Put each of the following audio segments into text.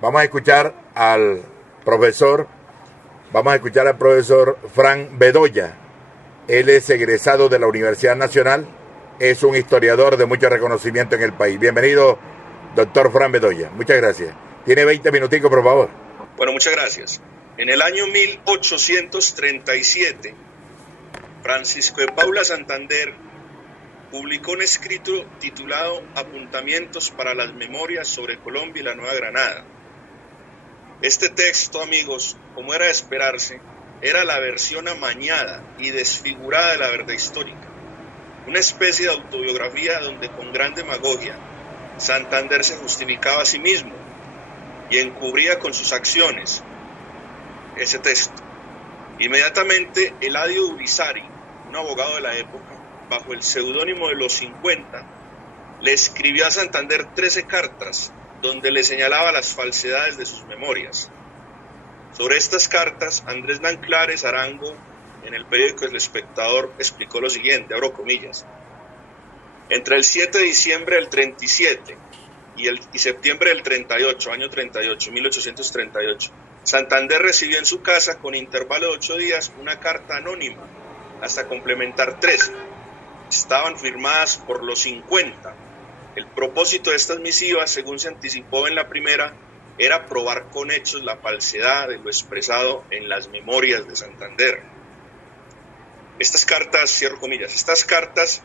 Vamos a escuchar al profesor, Fran Bedoya. Él es egresado de la Universidad Nacional, es un historiador de mucho reconocimiento en el país. Bienvenido, doctor Fran Bedoya. Muchas gracias. Tiene 20 minuticos, por favor. Bueno, muchas gracias. En el año 1837, Francisco de Paula Santander publicó un escrito titulado Apuntamientos para las Memorias sobre Colombia y la Nueva Granada. Este texto, amigos, como era de esperarse, era la versión amañada y desfigurada de la verdad histórica. Una especie de autobiografía donde con gran demagogia Santander se justificaba a sí mismo y encubría con sus acciones ese texto. Inmediatamente Eladio Urizari, un abogado de la época, bajo el seudónimo de Los 50, le escribió a Santander 13 cartas donde le señalaba las falsedades de sus memorias. Sobre estas cartas, Andrés Nanclares Arango, en el periódico El Espectador, explicó lo siguiente, abro comillas: entre el 7 de diciembre del 37 y septiembre del 38, año 38, 1838, Santander recibió en su casa, con intervalo de 8 días, una carta anónima, hasta complementar 13. Estaban firmadas por Los 50. El propósito de estas misivas, según se anticipó en la primera, era probar con hechos la falsedad de lo expresado en las memorias de Santander. Estas cartas, cierro comillas, estas cartas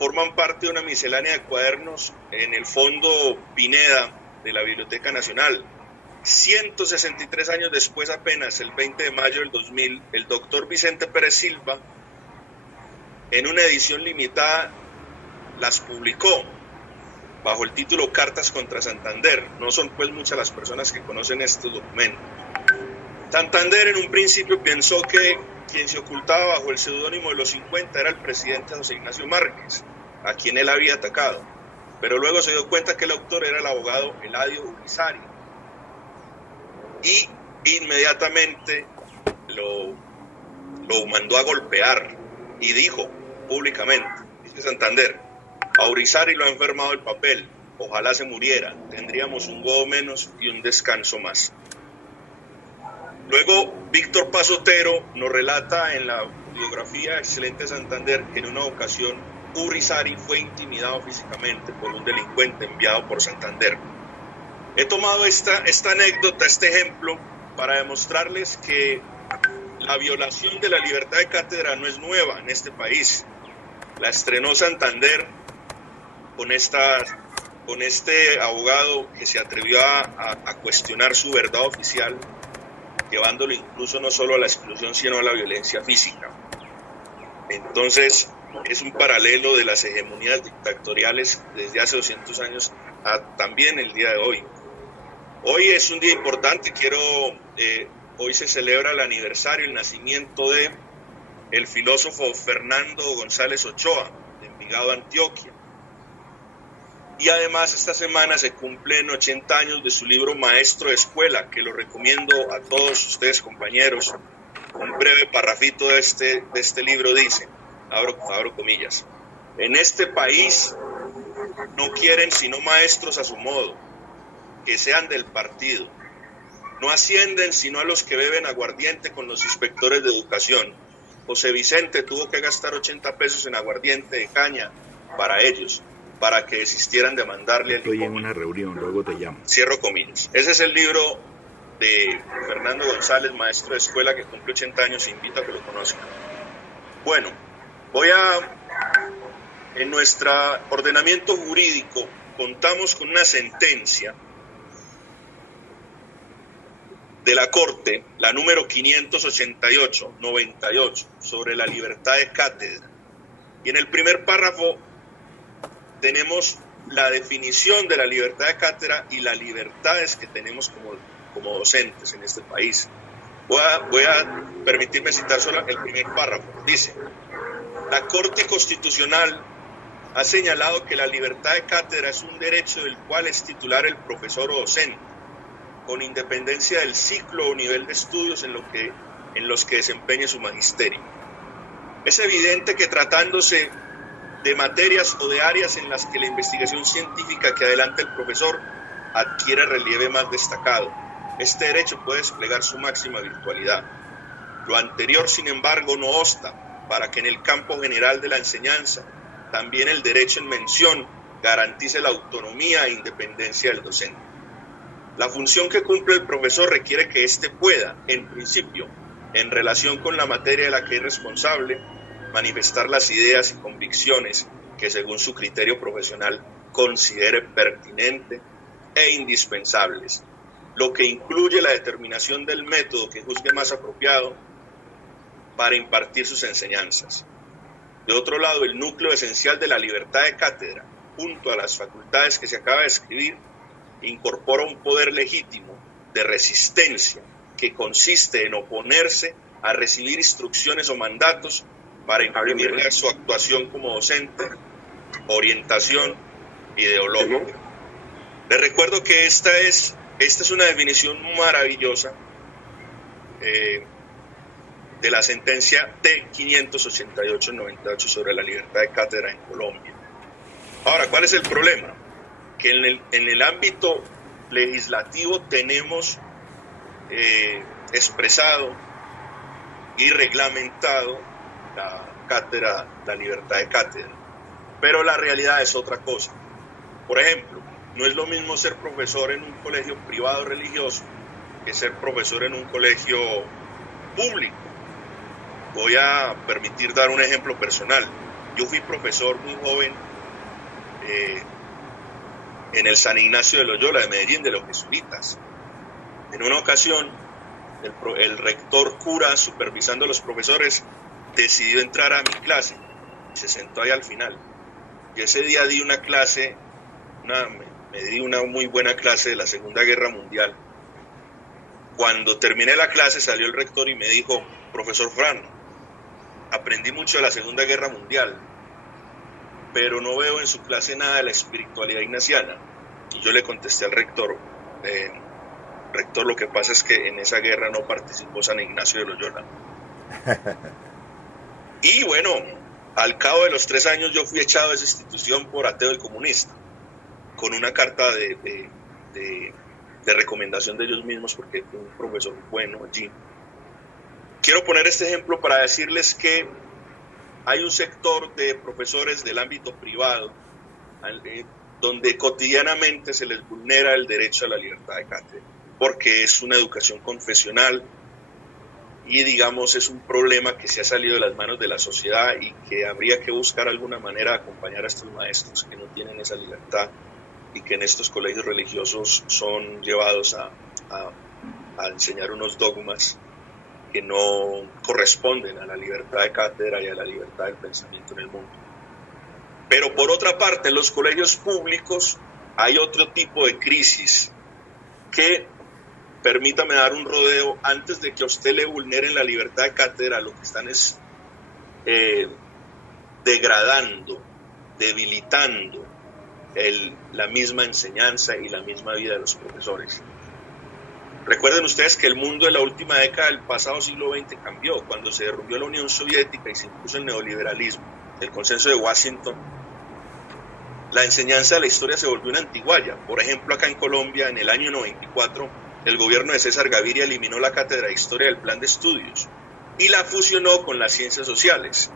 forman parte de una miscelánea de cuadernos en el Fondo Pineda de la Biblioteca Nacional. 163 años después, apenas el 20 de mayo del 2000, el doctor Vicente Pérez Silva, en una edición limitada, las publicó bajo el título Cartas contra Santander. No son pues muchas las personas que conocen estos documentos. Santander en un principio pensó que quien se ocultaba bajo el seudónimo de Los 50 era el presidente José Ignacio Márquez, a quien él había atacado, pero luego se dio cuenta que el autor era el abogado Eladio Urizari y inmediatamente lo mandó a golpear y dijo públicamente, dice Santander: a Urizari lo ha enfermado el papel, ojalá se muriera, tendríamos un godo menos y un descanso más. Luego Víctor Pasotero nos relata en la biografía excelente de Santander que en una ocasión Urizari fue intimidado físicamente por un delincuente enviado por Santander. He tomado esta anécdota, este ejemplo, para demostrarles que la violación de la libertad de cátedra no es nueva en este país. La estrenó Santander con este abogado que se atrevió a cuestionar su verdad oficial, llevándolo incluso no solo a la exclusión, sino a la violencia física. Entonces, es un paralelo de las hegemonías dictatoriales desde hace 200 años a también el día de hoy. Hoy es un día importante, hoy se celebra el aniversario, el nacimiento de el filósofo Fernando González Ochoa, de Envigado, Antioquia. Y además esta semana se cumplen 80 años de su libro Maestro de Escuela, que lo recomiendo a todos ustedes, compañeros. Un breve parrafito de este libro dice, abro comillas: en este país no quieren sino maestros a su modo, que sean del partido. No ascienden sino a los que beben aguardiente con los inspectores de educación. José Vicente tuvo que gastar 80 pesos en aguardiente de caña para ellos, para que desistieran de mandarle el... Estoy en una reunión, luego te llamo. Cierro comillas. Ese es el libro de Fernando González, maestro de escuela, que cumple 80 años. Invito a que lo conozcan. Bueno, en nuestro ordenamiento jurídico contamos con una sentencia de la Corte, la número 588-98, sobre la libertad de cátedra. Y en el primer párrafo tenemos la definición de la libertad de cátedra y las libertades que tenemos como docentes en este país. Voy a permitirme citar solo el primer párrafo. Dice: la Corte Constitucional ha señalado que la libertad de cátedra es un derecho del cual es titular el profesor o docente, con independencia del ciclo o nivel de estudios en los que desempeñe su magisterio. Es evidente que tratándose de materias o de áreas en las que la investigación científica que adelanta el profesor adquiere relieve más destacado. Este derecho puede desplegar su máxima virtualidad. Lo anterior, sin embargo, no obsta para que en el campo general de la enseñanza también el derecho en mención garantice la autonomía e independencia del docente. La función que cumple el profesor requiere que éste pueda, en principio, en relación con la materia de la que es responsable, manifestar las ideas y convicciones que según su criterio profesional considere pertinente e indispensables, lo que incluye la determinación del método que juzgue más apropiado para impartir sus enseñanzas. De otro lado, el núcleo esencial de la libertad de cátedra, junto a las facultades que se acaba de describir, incorpora un poder legítimo de resistencia que consiste en oponerse a recibir instrucciones o mandatos para imprimirle a su actuación como docente orientación ideológica. Les recuerdo que esta es una definición maravillosa de la sentencia T-588-98 sobre la libertad de cátedra en Colombia. Ahora, ¿cuál es el problema? Que en el ámbito legislativo tenemos expresado y reglamentado la libertad de cátedra, pero la realidad es otra cosa. Por ejemplo, no es lo mismo ser profesor en un colegio privado religioso que ser profesor en un colegio público. Voy a permitir dar un ejemplo personal. Yo fui profesor muy joven en el San Ignacio de Loyola de Medellín, de los jesuitas. En una ocasión, el rector cura, supervisando a los profesores, decidió entrar a mi clase y se sentó ahí al final. Y ese día di una clase, me di una muy buena clase de la Segunda Guerra Mundial. Cuando terminé la clase salió el rector y me dijo: profesor Fran, aprendí mucho de la Segunda Guerra Mundial, pero no veo en su clase nada de la espiritualidad ignaciana. Y yo le contesté al rector: rector, lo que pasa es que en esa guerra no participó San Ignacio de Loyola. Y bueno, al cabo de los 3 años yo fui echado de esa institución por ateo y comunista, con una carta de recomendación de ellos mismos, porque fue un profesor bueno allí. Quiero poner este ejemplo para decirles que hay un sector de profesores del ámbito privado donde cotidianamente se les vulnera el derecho a la libertad de cátedra, porque es una educación confesional y, digamos, es un problema que se ha salido de las manos de la sociedad y que habría que buscar alguna manera de acompañar a estos maestros que no tienen esa libertad y que en estos colegios religiosos son llevados a enseñar unos dogmas que no corresponden a la libertad de cátedra y a la libertad del pensamiento en el mundo. Pero por otra parte, en los colegios públicos hay otro tipo de crisis que, permítame dar un rodeo, antes de que a usted le vulneren la libertad de cátedra, lo que están es degradando, debilitando la misma enseñanza y la misma vida de los profesores. Recuerden ustedes que el mundo en la última década del pasado siglo XX cambió cuando se derrumbó la Unión Soviética y se impuso el neoliberalismo, el consenso de Washington. La enseñanza de la historia se volvió una antiguaya. Por ejemplo, acá en Colombia, en el año 94, el gobierno de César Gaviria eliminó la cátedra de historia del plan de estudios y la fusionó con las ciencias sociales.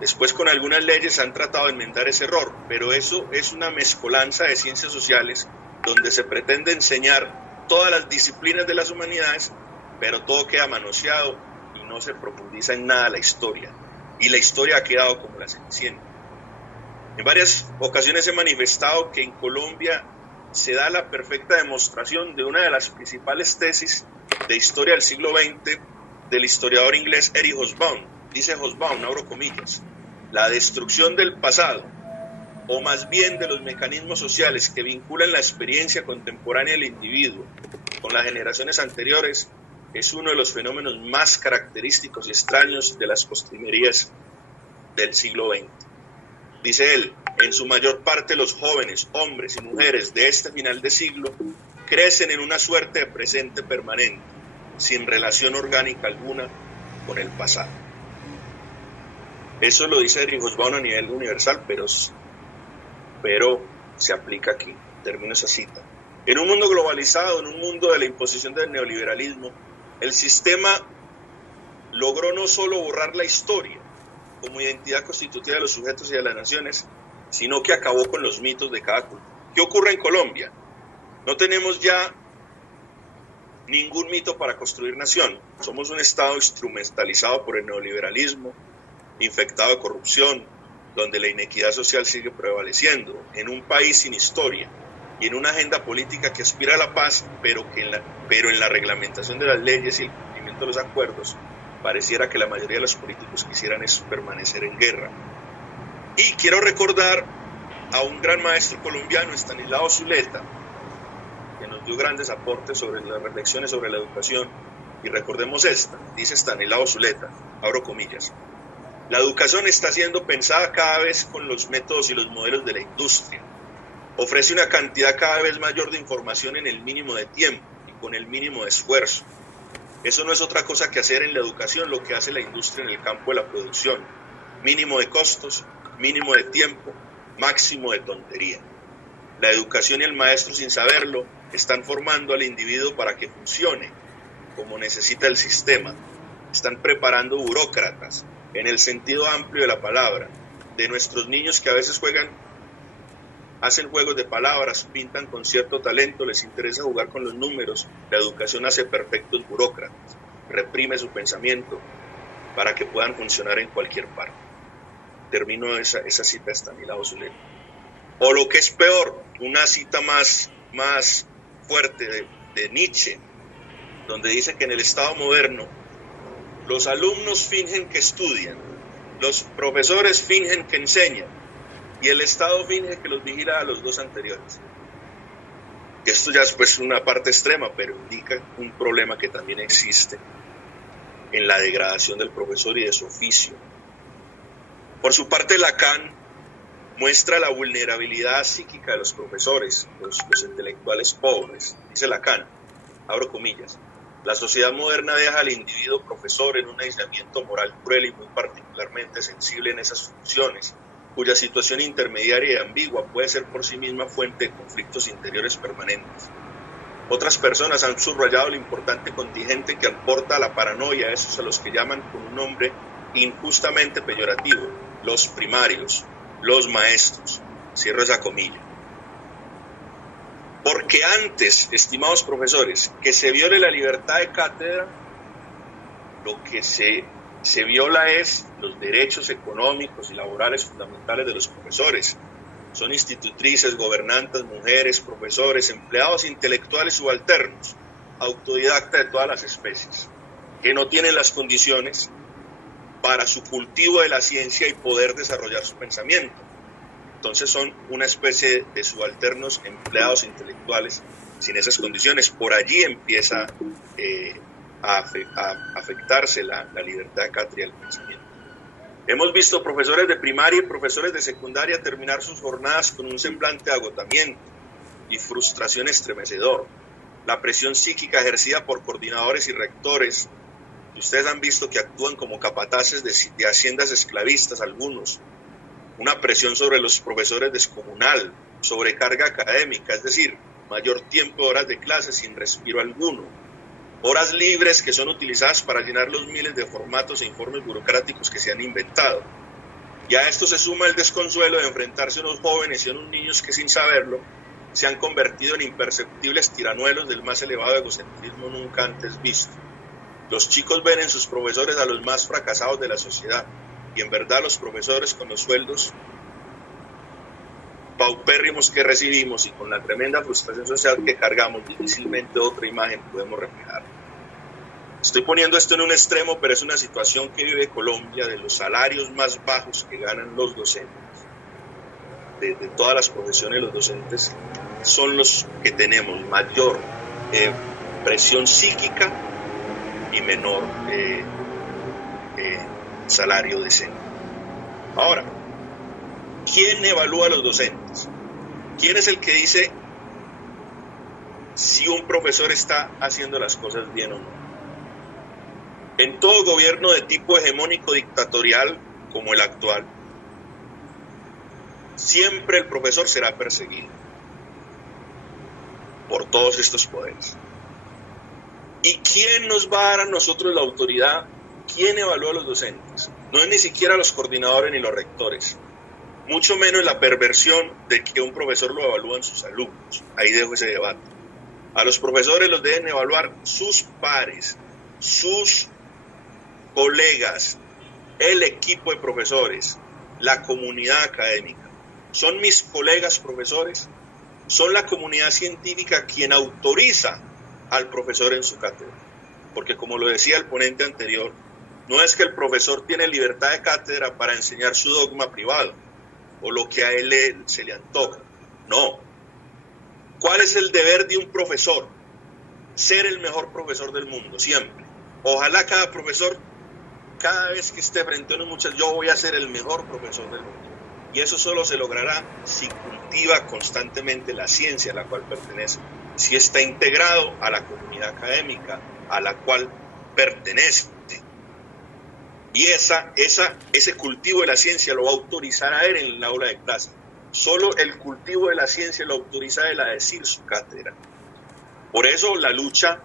Después, con algunas leyes han tratado de enmendar ese error, pero eso es una mezcolanza de ciencias sociales donde se pretende enseñar todas las disciplinas de las humanidades, pero todo queda manoseado y no se profundiza en nada la historia. Y la historia ha quedado como la Cenicienta. En varias ocasiones he manifestado que en Colombia se da la perfecta demostración de una de las principales tesis de historia del siglo XX del historiador inglés Eric Hobsbawm. Dice Hobsbawm, abro comillas: la destrucción del pasado, o más bien de los mecanismos sociales que vinculan la experiencia contemporánea del individuo con las generaciones anteriores, es uno de los fenómenos más característicos y extraños de las postrimerías del siglo XX. Dice él: en su mayor parte los jóvenes, hombres y mujeres de este final de siglo, crecen en una suerte de presente permanente, sin relación orgánica alguna con el pasado. Eso lo dice Eric Hobsbawm a nivel universal, pero se aplica aquí. Termino esa cita. En un mundo globalizado, en un mundo de la imposición del neoliberalismo, el sistema logró no solo borrar la historia como identidad constitutiva de los sujetos y de las naciones, sino que acabó con los mitos de cada cultura. ¿Qué ocurre en Colombia? No tenemos ya ningún mito para construir nación. Somos un Estado instrumentalizado por el neoliberalismo, infectado de corrupción, donde la inequidad social sigue prevaleciendo, en un país sin historia y en una agenda política que aspira a la paz, pero en la reglamentación de las leyes y el cumplimiento de los acuerdos, pareciera que la mayoría de los políticos quisieran es permanecer en guerra. Y quiero recordar a un gran maestro colombiano, Estanislao Zuleta, que nos dio grandes aportes sobre las reflexiones sobre la educación. Y recordemos esta, dice Estanislao Zuleta, abro comillas: la educación está siendo pensada cada vez con los métodos y los modelos de la industria. Ofrece una cantidad cada vez mayor de información en el mínimo de tiempo y con el mínimo de esfuerzo. Eso no es otra cosa que hacer en la educación lo que hace la industria en el campo de la producción. Mínimo de costos, mínimo de tiempo, máximo de tontería. La educación y el maestro, sin saberlo, están formando al individuo para que funcione como necesita el sistema. Están preparando burócratas, en el sentido amplio de la palabra, de nuestros niños que a veces hacen juegos de palabras, pintan con cierto talento, les interesa jugar con los números. La educación hace perfectos burócratas, reprime su pensamiento para que puedan funcionar en cualquier parte. Termino esa cita de Estanislao Zuleta. O lo que es peor, una cita más fuerte de Nietzsche, donde dice que en el Estado moderno los alumnos fingen que estudian, los profesores fingen que enseñan, y el Estado finge que los vigila a los dos anteriores. Esto ya es pues una parte extrema, pero indica un problema que también existe en la degradación del profesor y de su oficio. Por su parte, Lacan muestra la vulnerabilidad psíquica de los profesores, los intelectuales pobres. Dice Lacan, abro comillas: la sociedad moderna deja al individuo profesor en un aislamiento moral cruel y muy particularmente sensible en esas funciones, cuya situación intermediaria y ambigua puede ser por sí misma fuente de conflictos interiores permanentes. Otras personas han subrayado el importante contingente que aporta a la paranoia a esos a los que llaman con un nombre injustamente peyorativo: los primarios, los maestros. Cierro esa comilla. Porque antes, estimados profesores, que se viole la libertad de cátedra, lo que se viola es los derechos económicos y laborales fundamentales de los profesores. Son institutrices, gobernantes, mujeres, profesores, empleados intelectuales subalternos, autodidactas de todas las especies, que no tienen las condiciones para su cultivo de la ciencia y poder desarrollar su pensamiento. Entonces son una especie de subalternos empleados intelectuales sin esas condiciones. Por allí empieza a afectarse la libertad de cátedra del pensamiento. Hemos visto profesores de primaria y profesores de secundaria terminar sus jornadas con un semblante de agotamiento y frustración estremecedor. La presión psíquica ejercida por coordinadores y rectores, ustedes han visto que actúan como capataces de haciendas esclavistas algunos. Una presión sobre los profesores descomunal, sobrecarga académica, es decir, mayor tiempo de horas de clase sin respiro alguno, horas libres que son utilizadas para llenar los miles de formatos e informes burocráticos que se han inventado. Y a esto se suma el desconsuelo de enfrentarse a unos jóvenes y a unos niños que sin saberlo se han convertido en imperceptibles tiranuelos del más elevado egocentrismo nunca antes visto. Los chicos ven en sus profesores a los más fracasados de la sociedad, y en verdad los profesores, con los sueldos paupérrimos que recibimos y con la tremenda frustración social que cargamos, difícilmente otra imagen podemos reflejar. Estoy poniendo esto en un extremo, pero es una situación que vive Colombia, de los salarios más bajos que ganan los docentes. De todas las profesiones, los docentes son los que tenemos mayor presión psíquica y menor salario decente. Ahora, ¿quién evalúa a los docentes? ¿Quién es el que dice si un profesor está haciendo las cosas bien o no? En todo gobierno de tipo hegemónico dictatorial como el actual, siempre el profesor será perseguido. por todos estos poderes. ¿Y quién nos va a dar a nosotros la autoridad? ¿Quién evalúa a los docentes? No es ni siquiera los coordinadores ni los rectores, mucho menos la perversión de que un profesor lo evalúan sus alumnos. Ahí dejo ese debate. A los profesores los deben evaluar sus pares, sus colegas, el equipo de profesores, la comunidad académica. Son mis colegas profesores, son la comunidad científica quien autoriza al profesor en su cátedra. Porque como lo decía el ponente anterior, no es que el profesor tiene libertad de cátedra para enseñar su dogma privado o lo que a él se le antoja. No. ¿Cuál es el deber de un profesor? Ser el mejor profesor del mundo, siempre. Ojalá cada profesor, cada vez que esté frente a unos muchachos, yo voy a ser el mejor profesor del mundo. Y eso solo se logrará si cultiva constantemente la ciencia a la cual pertenece, si está integrado a la comunidad académica a la cual pertenece. Y ese cultivo de la ciencia lo va a autorizar a él en el aula de clase. Solo el cultivo de la ciencia lo autoriza a él a decir su cátedra. Por eso la lucha,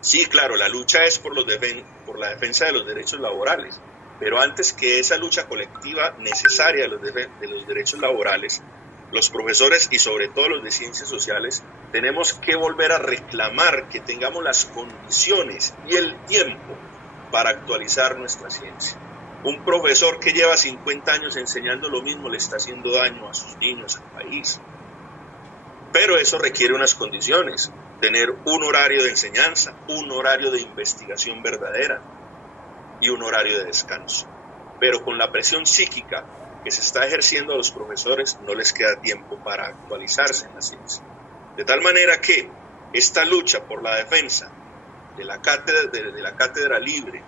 sí, claro, la lucha es por la defensa de los derechos laborales, pero antes que esa lucha colectiva necesaria de los derechos laborales, los profesores y sobre todo los de ciencias sociales tenemos que volver a reclamar que tengamos las condiciones y el tiempo para actualizar nuestra ciencia. Un profesor que lleva 50 años enseñando lo mismo le está haciendo daño a sus niños, al país. Pero eso requiere unas condiciones, tener un horario de enseñanza, un horario de investigación verdadera y un horario de descanso. Pero con la presión psíquica que se está ejerciendo a los profesores no les queda tiempo para actualizarse en la ciencia. De tal manera que esta lucha por la defensa de la cátedra libre,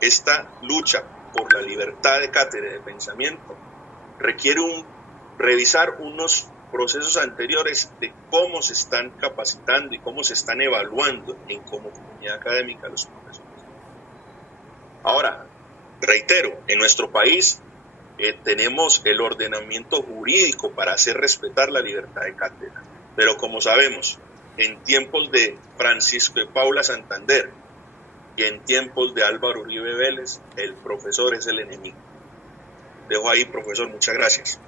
esta lucha por la libertad de cátedra y de pensamiento requiere revisar unos procesos anteriores de cómo se están capacitando y cómo se están evaluando como comunidad académica los profesores. Ahora, reitero, en nuestro país tenemos el ordenamiento jurídico para hacer respetar la libertad de cátedra, pero como sabemos, en tiempos de Francisco de Paula Santander y en tiempos de Álvaro Uribe Vélez, el profesor es el enemigo. Dejo ahí, profesor, muchas gracias.